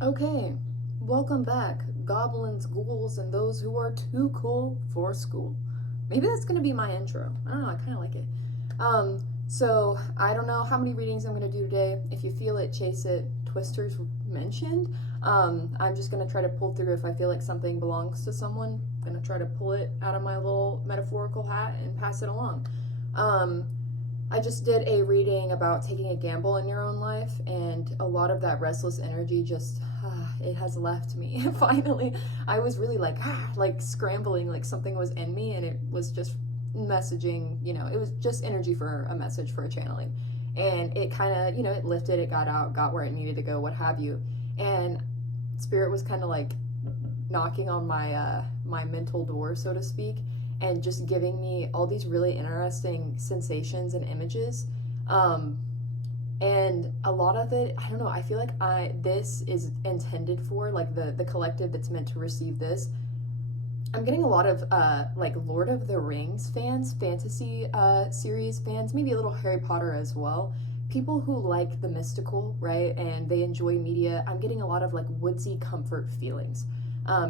Okay, welcome back, goblins, ghouls, and those who are too cool for school. Maybe that's gonna be my intro. I don't know, I kind of like it. So I don't know how many readings I'm gonna do today. If you feel it, chase it. Twisters mentioned. I'm just gonna try to pull through if I feel like something belongs to someone. I'm gonna try to pull it out of my little metaphorical hat and pass it along. Um, I just did a reading about taking a gamble in your own life, and a lot of that restless energy just it has left me. Finally, I was really like scrambling, like something was in me, and it was just messaging. It was just energy for a message, for a channeling, and it kind of it lifted, it got out, got where it needed to go, what have you, and spirit was kind of like knocking on my mental door, so to speak, and just giving me all these really interesting sensations and images. And a lot of it, I don't know, I feel like this is intended for like the collective that's meant to receive this. I'm getting a lot of like Lord of the Rings fans, fantasy series fans, maybe a little Harry Potter as well. People who like the mystical, right? And they enjoy media. I'm getting a lot of like woodsy comfort feelings.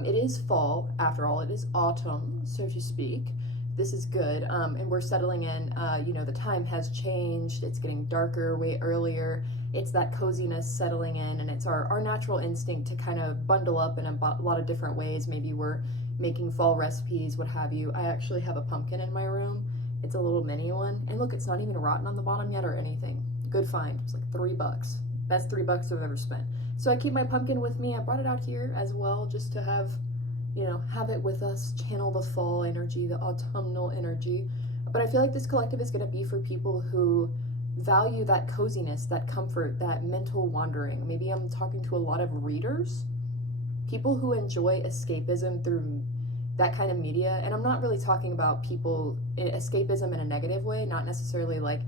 It is fall, after all, it is autumn, so to speak. This is good, and we're settling in. The time has changed. It's getting darker way earlier. It's that coziness settling in, and it's our natural instinct to kind of bundle up in a lot of different ways. Maybe we're making fall recipes, what have you. I actually have a pumpkin in my room. It's a little mini one, and look, it's not even rotten on the bottom yet or anything. Good find. It's like $3. Best $3 I've ever spent. So I keep my pumpkin with me. I brought it out here as well, just to have it with us, channel the fall energy, the autumnal energy. But I feel like this collective is going to be for people who value that coziness, that comfort, that mental wandering. Maybe I'm talking to a lot of readers, people who enjoy escapism through that kind of media. And I'm not really talking about people, escapism in a negative way, not necessarily like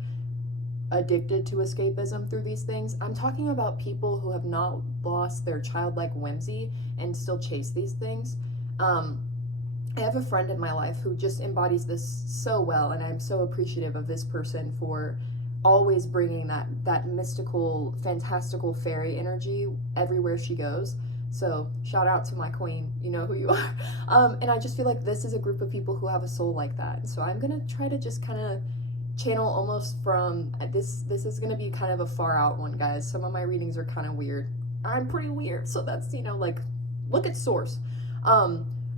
addicted to escapism through these things. I'm talking about people who have not lost their childlike whimsy and still chase these things. I have a friend in my life who just embodies this so well, and I'm so appreciative of this person for always bringing that mystical, fantastical fairy energy everywhere she goes. So shout out to my queen, you know who you are. And I just feel like this is a group of people who have a soul like that. So I'm gonna try to just kind of channel almost from this is gonna be kind of a far out one, guys. Some of my readings are kind of weird. I'm pretty weird, so that's like look at source.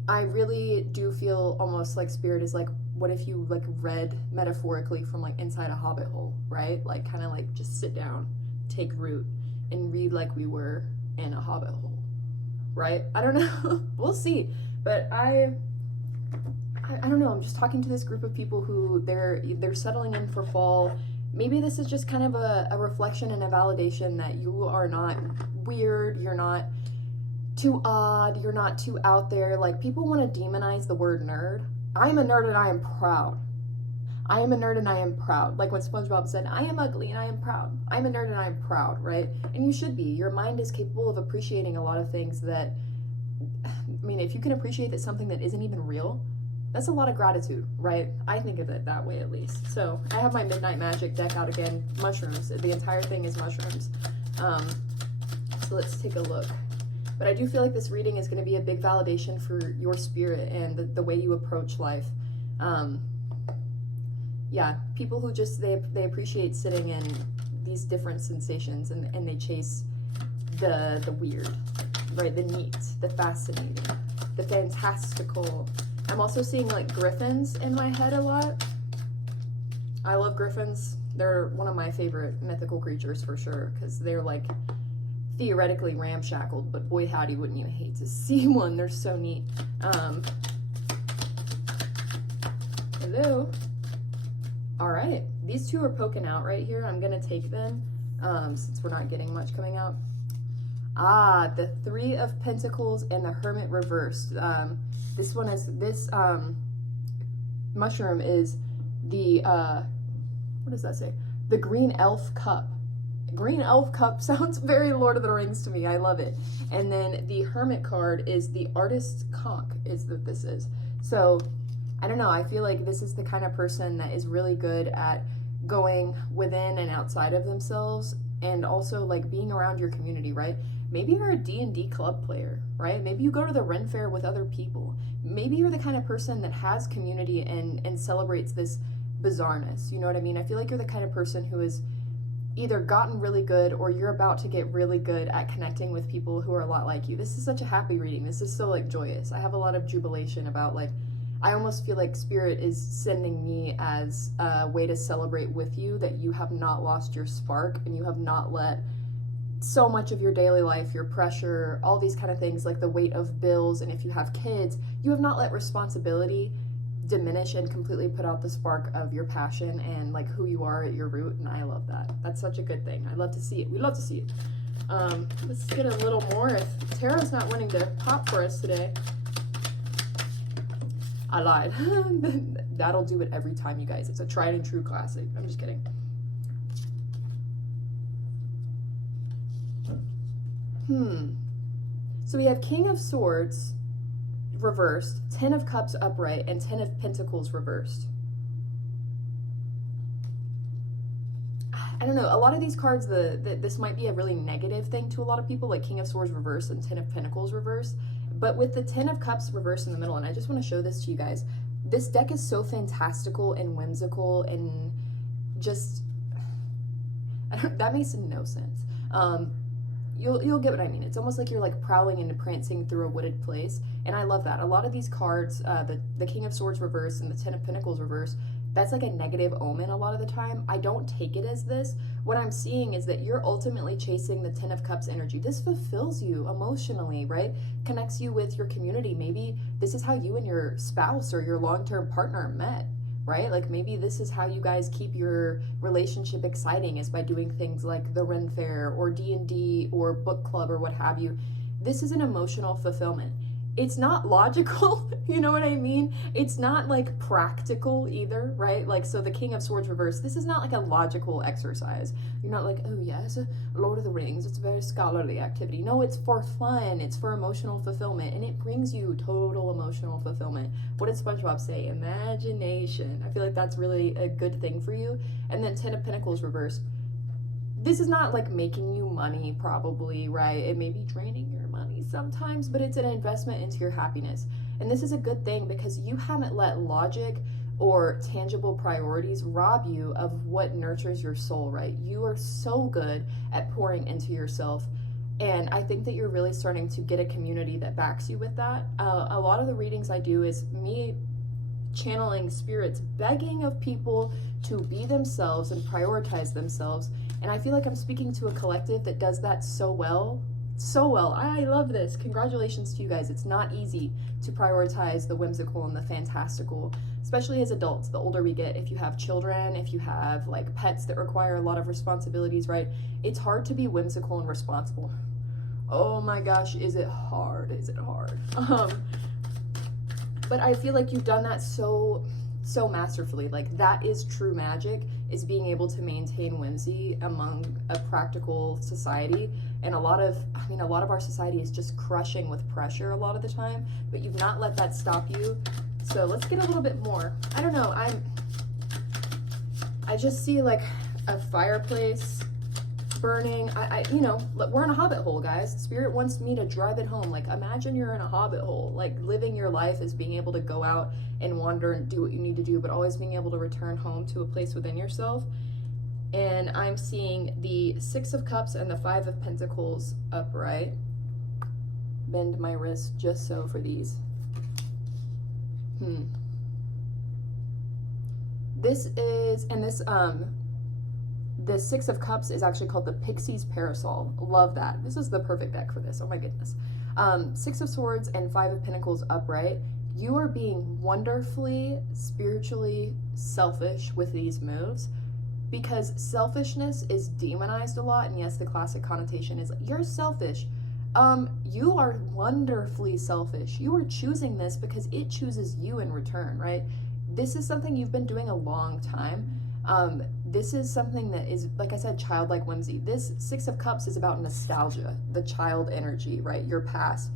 I really do feel almost like spirit is like, what if you like read metaphorically from like inside a hobbit hole, right? Like kind of like just sit down, take root, and read like we were in a hobbit hole, right? I don't know. We'll see. But I don't know. I'm just talking to this group of people who they're settling in for fall. Maybe this is just kind of a reflection and a validation that you are not weird, you're not too odd, you're not too out there. Like, people want to demonize the word nerd. I am a nerd and I am proud. I am a nerd and I am proud. Like when SpongeBob said, I am ugly and I am proud. I'm a nerd and I am proud, right? And you should be. Your mind is capable of appreciating a lot of things that, I mean, if you can appreciate that something that isn't even real, that's a lot of gratitude, right? I think of it that way, at least. So I have my Midnight Magic deck out again. Mushrooms. The entire thing is mushrooms. So let's take a look. But I do feel like this reading is going to be a big validation for your spirit and the way you approach life. Yeah, people who just, they appreciate sitting in these different sensations, and they chase the weird, right? The neat, the fascinating, the fantastical. I'm also seeing like griffins in my head a lot. I love griffins. They're one of my favorite mythical creatures for sure, because they're like theoretically ramshackled, but boy howdy wouldn't you hate to see one. They're so neat. Hello. All right, these two are poking out right here. I'm gonna take them since we're not getting much coming out. The Three of Pentacles and the Hermit reversed. This one is, this mushroom is the, what does that say? The Green Elf Cup. Green Elf Cup sounds very Lord of the Rings to me. I love it. And then the Hermit card is the Artist's Conch, is what this is. So, I don't know. I feel like this is the kind of person that is really good at going within and outside of themselves, and also like being around your community, right? Maybe you're a D&D club player, right? Maybe you go to the Ren Fair with other people. Maybe you're the kind of person that has community and celebrates this bizarreness. You know what I mean? I feel like you're the kind of person who has either gotten really good or you're about to get really good at connecting with people who are a lot like you. This is such a happy reading. This is so like joyous. I have a lot of jubilation about like, I almost feel like Spirit is sending me as a way to celebrate with you that you have not lost your spark and you have not let so much of your daily life, your pressure, all these kind of things like the weight of bills, and if you have kids, you have not let responsibility diminish and completely put out the spark of your passion and like who you are at your root. And I love that. That's such a good thing. I love to see it. We love to see it. Let's get a little more. If Tarot's not wanting to pop for us today, I lied. That'll do it every time, you guys. It's a tried and true classic. I'm just kidding. So we have King of Swords reversed, 10 of Cups upright, and 10 of Pentacles reversed. I don't know, a lot of these cards, this might be a really negative thing to a lot of people, like King of Swords reversed and 10 of Pentacles reversed. But with the 10 of Cups reversed in the middle, and I just want to show this to you guys, this deck is so fantastical and whimsical and just, that makes no sense. You'll get what I mean. It's almost like you're like prowling and prancing through a wooded place, and I love that. A lot of these cards, the King of Swords reverse and the 10 of Pentacles reverse, that's like a negative omen a lot of the time. I don't take it as this. What I'm seeing is that you're ultimately chasing the 10 of Cups energy. This fulfills you emotionally, right? Connects you with your community. Maybe this is how you and your spouse or your long-term partner met, right? Like maybe this is how you guys keep your relationship exciting, is by doing things like the Ren Fair or D&D or book club or what have you. This is an emotional fulfillment. It's not logical, you know what I mean? It's not like practical either, right? Like, so the King of Swords reverse, this is not like a logical exercise. You're not like, oh yes, Lord of the Rings, it's a very scholarly activity. No, it's for fun, it's for emotional fulfillment, and it brings you total emotional fulfillment. What did SpongeBob say? Imagination. I feel like that's really a good thing for you. And then 10 of Pentacles reverse. This is not like making you money probably, right? It may be draining your money sometimes, but it's an investment into your happiness. And this is a good thing because you haven't let logic or tangible priorities rob you of what nurtures your soul, right? You are so good at pouring into yourself. And I think that you're really starting to get a community that backs you with that. A lot of the readings I do is me channeling spirits, begging of people to be themselves and prioritize themselves. And I feel like I'm speaking to a collective that does that so well. So well. I love this. Congratulations to you guys. It's not easy to prioritize the whimsical and the fantastical, especially as adults. The older we get, if you have children, if you have like pets that require a lot of responsibilities, right? It's hard to be whimsical and responsible. Oh my gosh, is it hard? Is it hard? But I feel like you've done that so masterfully. Like that is true magic, is being able to maintain whimsy among a practical society. And a lot of our society is just crushing with pressure a lot of the time, but you've not let that stop you. So let's get a little bit more. I don't know, I just see like a fireplace burning. You know, we're in a hobbit hole, guys. Spirit wants me to drive it home. Like, imagine you're in a hobbit hole. Like, living your life is being able to go out and wander and do what you need to do, but always being able to return home to a place within yourself. And I'm seeing the 6 of Cups and the 5 of Pentacles upright. Bend my wrist just so for these. This is, and this, the 6 of Cups is actually called the Pixie's Parasol. Love that. This is the perfect deck for this. Oh my goodness. 6 of Swords and 5 of Pentacles upright. You are being wonderfully, spiritually selfish with these moves, because selfishness is demonized a lot. And yes, the classic connotation is you're selfish. You are wonderfully selfish. You are choosing this because it chooses you in return, right? This is something you've been doing a long time. This is something that is, like I said, childlike whimsy. This 6 of Cups is about nostalgia, the child energy, right? Your past.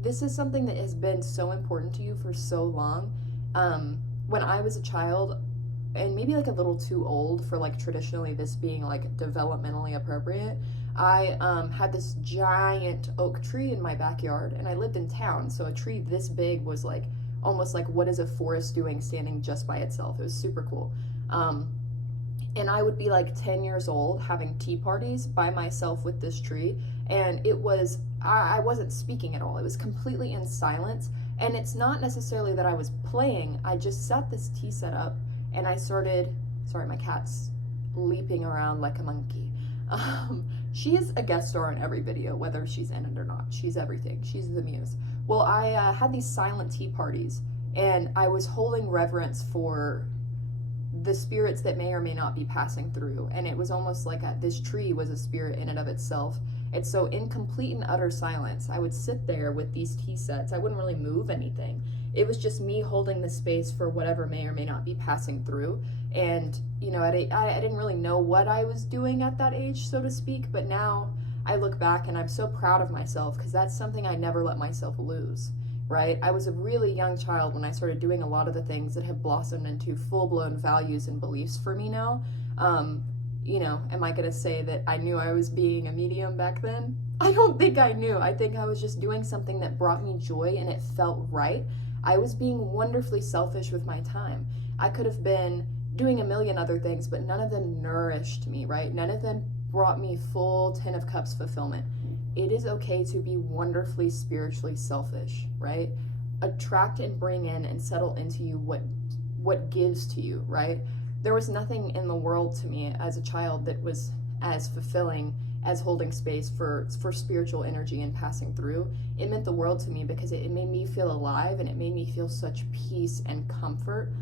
This is something that has been so important to you for so long. When I was a child, and maybe like a little too old for like traditionally this being like developmentally appropriate. I had this giant oak tree in my backyard, and I lived in town, so a tree this big was like almost like what is a forest doing standing just by itself. It was super cool. And I would be like 10 years old having tea parties by myself with this tree, and it was, I wasn't speaking at all. It was completely in silence, and it's not necessarily that I was playing. I just set this tea set up, and I started, sorry, my cat's leaping around like a monkey. She is a guest star in every video, whether she's in it or not. She's everything. She's the muse. Well, I had these silent tea parties, and I was holding reverence for the spirits that may or may not be passing through, and it was almost like this tree was a spirit in and of itself. And so in complete and utter silence, I would sit there with these tea sets. I wouldn't really move anything. It was just me holding the space for whatever may or may not be passing through. And you know, I didn't really know what I was doing at that age, so to speak, but now I look back and I'm so proud of myself, because that's something I never let myself lose. Right? I was a really young child when I started doing a lot of the things that have blossomed into full-blown values and beliefs for me now. You know, am I gonna say that I knew I was being a medium back then? I don't think I knew. I think I was just doing something that brought me joy and it felt right. I was being wonderfully selfish with my time. I could have been doing a million other things, but none of them nourished me, right? None of them brought me full 10 of cups fulfillment. It is okay to be wonderfully spiritually selfish, right? Attract and bring in and settle into you what gives to you, right? There was nothing in the world to me as a child that was as fulfilling as holding space for spiritual energy and passing through. It meant the world to me because it made me feel alive, and it made me feel such peace and comfort.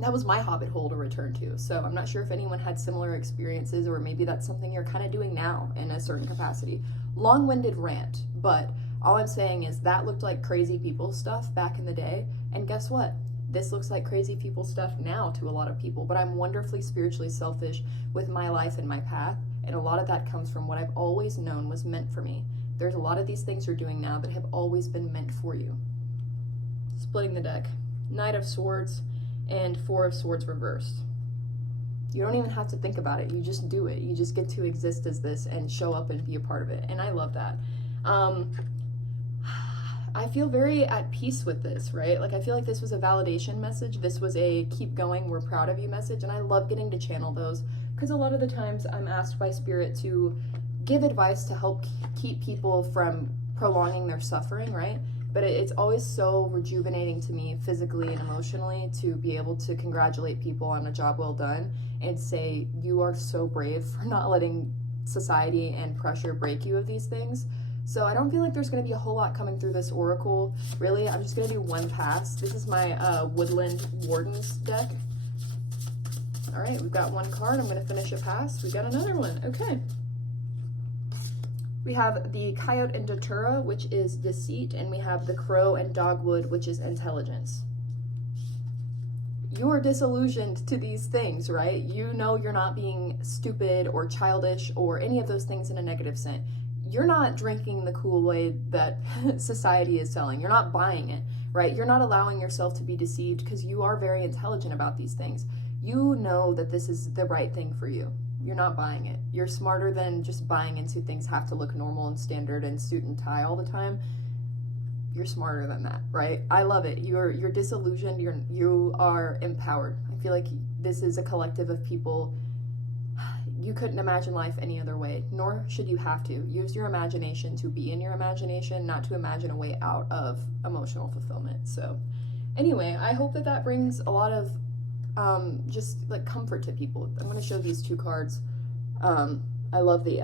That was my hobbit hole to return to. So I'm not sure if anyone had similar experiences, or maybe that's something you're kind of doing now in a certain capacity. Long-winded rant, but all I'm saying is that looked like crazy people stuff back in the day, and guess what? This looks like crazy people stuff now to a lot of people, but I'm wonderfully spiritually selfish with my life and my path, and a lot of that comes from what I've always known was meant for me. There's a lot of these things you're doing now that have always been meant for you. Splitting the deck. Knight of Swords and Four of Swords reversed. You don't even have to think about it. You just do it. You just get to exist as this and show up and be a part of it. And I love that. I feel very at peace with this, right? Like, I feel like this was a validation message. This was a keep going, we're proud of you message. And I love getting to channel those, because a lot of the times I'm asked by Spirit to give advice to help keep people from prolonging their suffering, right? But it's always so rejuvenating to me physically and emotionally to be able to congratulate people on a job well done and say, you are so brave for not letting society and pressure break you of these things. So I don't feel like there's going to be a whole lot coming through this oracle. Really, I'm just going to do one pass. This is my Woodland Wardens deck. All right, we've got one card. I'm going to finish a pass. We got another one. Okay. We have the Coyote and Datura, which is deceit, and we have the Crow and Dogwood, which is intelligence. You're disillusioned to these things, right? You know you're not being stupid or childish or any of those things in a negative sense. You're not drinking the Kool-Aid that society is selling. You're not buying it, right? You're not allowing yourself to be deceived because you are very intelligent about these things. You know that this is the right thing for you. You're not buying it. You're smarter than just buying into things have to look normal and standard and suit and tie all the time. You're smarter than that, right? I love it. You're disillusioned. You are empowered. I feel like this is a collective of people. You couldn't imagine life any other way, nor should you have to. Use your imagination to be in your imagination, not to imagine a way out of emotional fulfillment. So anyway, I hope that brings a lot of just like comfort to people. I'm going to show these two cards. I love the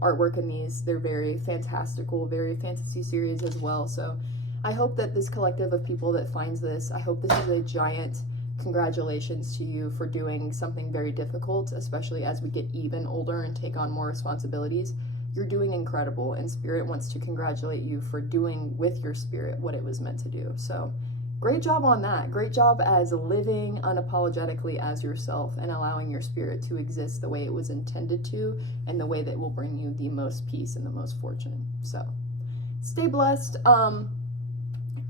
artwork in these. They're very fantastical, very fantasy series as well. So I hope that this collective of people that finds this, I hope this is a giant congratulations to you for doing something very difficult, especially as we get even older and take on more responsibilities. You're doing incredible, and Spirit wants to congratulate you for doing with your spirit what it was meant to do. So great job on that. Great job as living unapologetically as yourself and allowing your spirit to exist the way it was intended to and the way that will bring you the most peace and the most fortune. So stay blessed.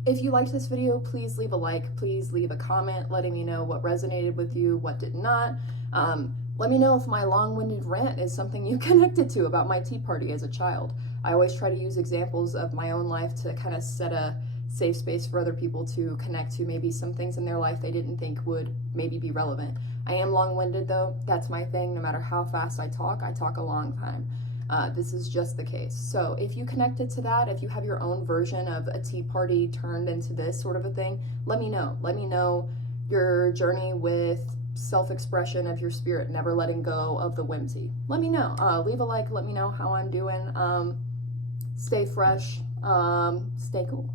If you liked this video, please leave a like, please leave a comment letting me know what resonated with you, what did not. Let me know if my long-winded rant is something you connected to about my tea party as a child. I always try to use examples of my own life to kind of set a safe space for other people to connect to maybe some things in their life they didn't think would maybe be relevant. I am long-winded though, that's my thing. No matter how fast I talk a long time. This is just the case. So if you connected to that, if you have your own version of a tea party turned into this sort of a thing, let me know. Let me know your journey with self-expression of your spirit, never letting go of the whimsy. Let me know. Leave a like, let me know how I'm doing. Stay fresh, stay cool.